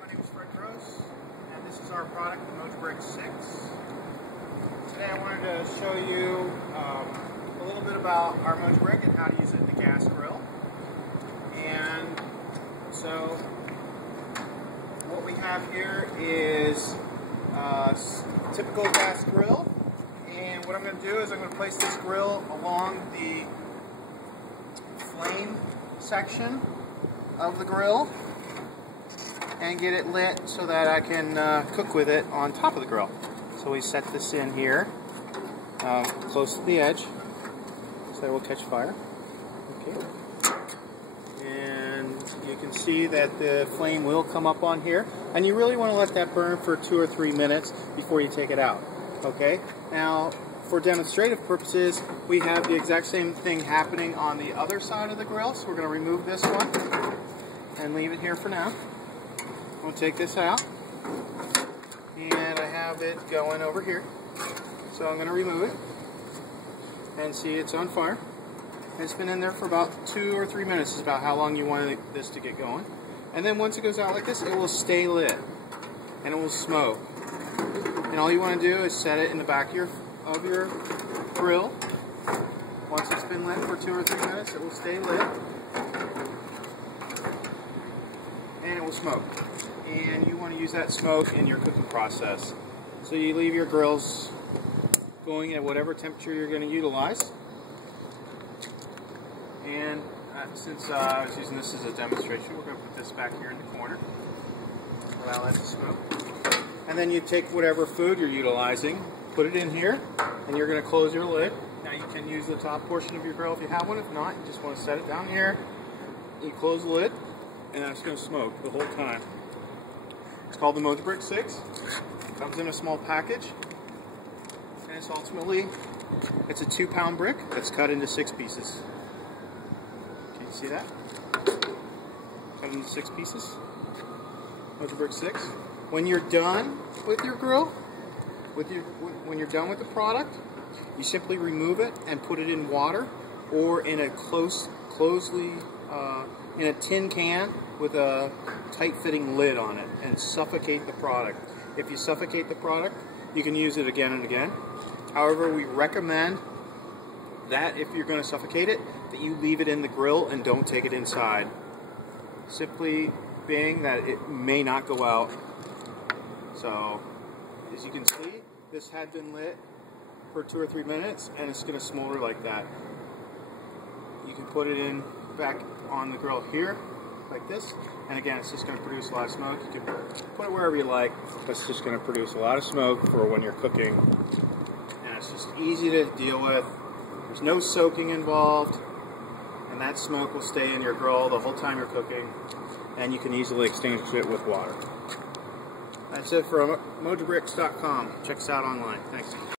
my name is Fred Gross, and this is our product, the Mojobricks 6. Today I wanted to show you a little bit about our Mojobrick and how to use it in the gas grill. And so what we have here is a typical gas grill, and what I'm going to do is I'm going to place this grill along the flame section of the grill and get it lit so that I can cook with it on top of the grill. So we set this in here close to the edge so it will catch fire. Okay. And you can see that the flame will come up on here, and you really want to let that burn for 2 or 3 minutes before you take it out. Okay, now for demonstrative purposes we have the exact same thing happening on the other side of the grill, so we're going to remove this one and leave it here for now. We'll take this out, and I have it going over here, so I'm going to remove it and see it's on fire. It's been in there for about 2 or 3 minutes is about how long you want this to get going. And then once it goes out like this, it will stay lit and it will smoke. And all you want to do is set it in the back of your grill. Once it's been lit for 2 or 3 minutes, it will stay lit and it will smoke. And you want to use that smoke in your cooking process. So you leave your grills going at whatever temperature you're going to utilize. And since I was using this as a demonstration, we're going to put this back here in the corner. Allow that to smoke. And then you take whatever food you're utilizing, put it in here, and you're going to close your lid. Now you can use the top portion of your grill if you have one. If not, you just want to set it down here. You close the lid, and it's going to smoke the whole time. It's called the Mojobricks 6. It comes in a small package, and it's a 2-pound brick that's cut into 6 pieces. Can you see that? Cut into 6 pieces. Mojobricks 6. When you're done with your grill, when you're done with the product, you simply remove it and put it in water or in a in a tin can with a tight-fitting lid on it, and suffocate the product. If you suffocate the product, you can use it again and again. However, we recommend that if you're going to suffocate it, that you leave it in the grill and don't take it inside. Simply being that it may not go out. So, as you can see, this had been lit for 2 or 3 minutes, and it's going to smolder like that. You can put it in back on the grill here, like this, and again, it's just going to produce a lot of smoke. You can put it wherever you like, but it's just going to produce a lot of smoke for when you're cooking, and it's just easy to deal with. There's no soaking involved, and that smoke will stay in your grill the whole time you're cooking, and you can easily extinguish it with water. That's it for Mojobricks.com. Check us out online. Thanks.